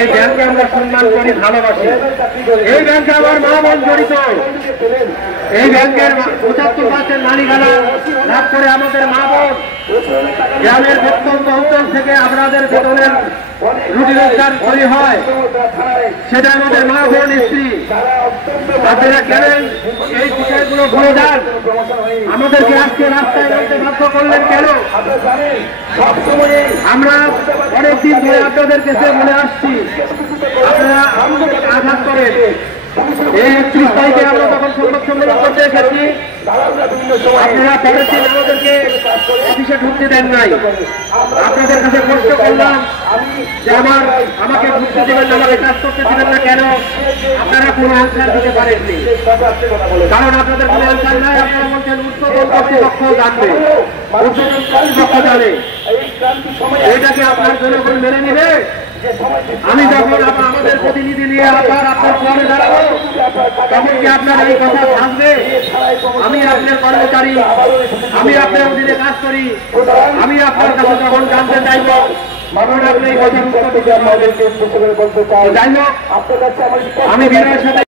এই ব্যাংকে আমরা সম্মান করি, ভালোবাসি। এই ব্যাংকে আমার মা বোন জড়িত। এই ব্যাংকের 75% মালিকানা লাভ করে আমাদের মা বোন গ্রামের প্রত্যন্ত অঞ্চল থেকে আপনাদের বেতনের রুটি রোজগার তৈরি হয়, সেটা আমাদের মা বোন স্ত্রী। আপনারা কেন এই বিষয়গুলো ভুলে যান? আমাদেরকে আজকে রাস্তায় নামতে বাধ্য করলেন কেন? আমরা অনেকদিন ধরে আপনাদের কাছে বলে আসছি, আপনারা আমাদেরকে আঘাত করেন। এই 31 তারিখে আমরা তখন সংবাদ সম্মেলন করতে এসেছি, আপনারা পরের দিন আমাদেরকে অফিসে ঢুকতে দেন নাই। আপনাদের কাছে প্রশ্ন করলাম যে আমাকে ঢুকতে দেবেন না, আমাকে কাজ করতে দেবেন না কেন? আপনারা কোনো অ্যান্সার দিতে পারেননি, কারণ আপনাদের কোনো অ্যান্সার নাই। আপনারা বলছেন উচ্চতম কর্তৃপক্ষ জানবে, উচ্চতম কর্তৃপক্ষ জানে। এটাকে আপনার জনগণ মেনে নেবে? আমি যখন আমাদের প্রতিনিধি নিয়ে আপনার পরে দাঁড়াবো, তখন কি আপনার এই কথা থাকবে? আমি আপনার কর্মচারী, আমি আপনার অধীনে কাজ করি, আমি আপনার কাছে যখন জানতে চাইব আপনি এই কথা যাই হোক, আমি বিনয়ের সাথে